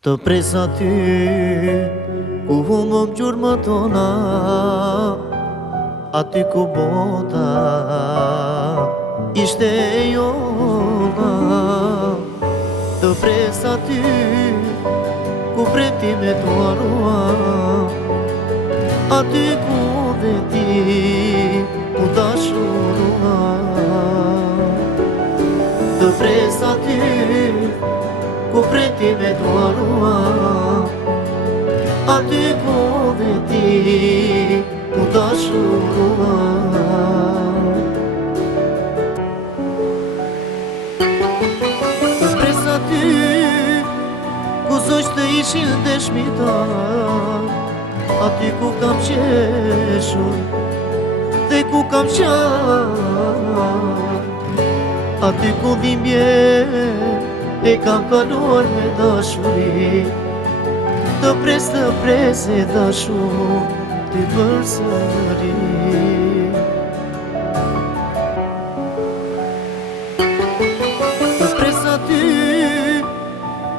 Të pres aty ku humbëm gjurmët tona, aty ku bota ishte e jona. Të pres aty ku pretimet u harua, aty ku dhe ti u dashurua. Të pres aty ku pretimet u harua, aty ku dhe ti u dashurua. Të pres aty ku zoqt të ishin dëshmitar, aty ku kam qeshur dhe ku kam qar, aty ku dhimbje e kam kaluar me dashuri. Të pres e dashur ti përsëri. Të pres aty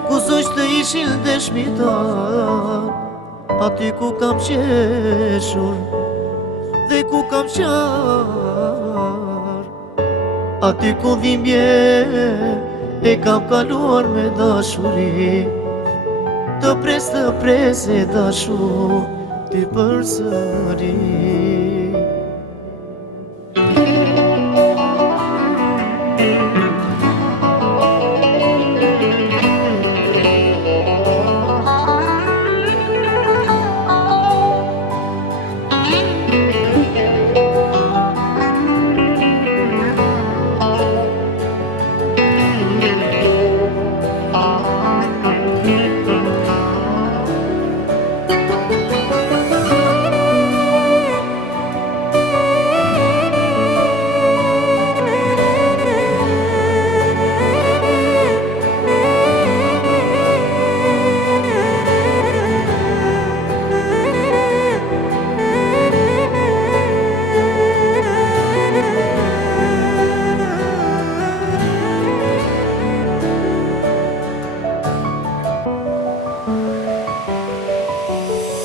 ku zoqt të ishin dëshmitar, aty ku kam qeshur dhe ku kam qar, aty ku dhimbje e kam kaluar me dashuri. Të pres e dashur ti përsëri.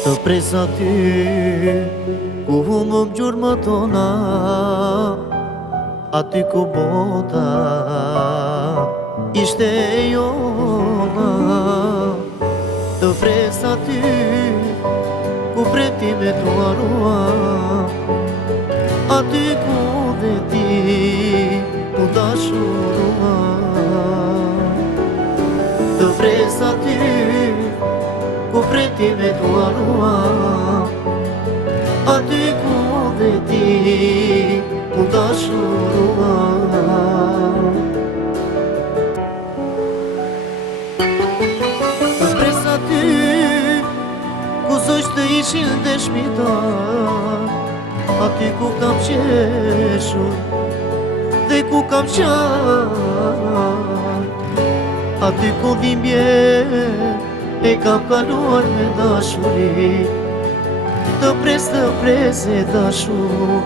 Të pres aty ku humbëm gjurmët tona, aty ku bota ishte e jona. Të pres aty ku pretimet u harua, aty ku dhe ti u dashurua. Të pres aty ku pretimet u harua, aty ku dhe ti u dashurua. Të pres aty ku zoqt të ishin dëshmitar, aty ku kam qeshur dhe ku kam qar, aty ku dhimbje e kam kaluar me dashuri. Të pres e dashur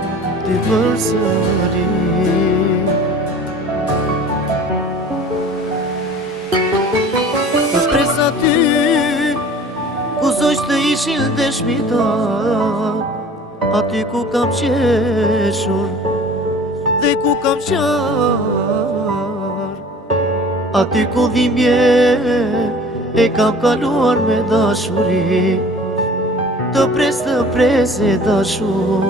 ti përsëri. Të pres aty ku zoqt të ishin dëshmitar, aty ku kam qeshur dhe ku kam qar, aty ku dhimbje e kam kaluar me dashuri. Të pres e dashur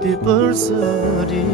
ti përsëri.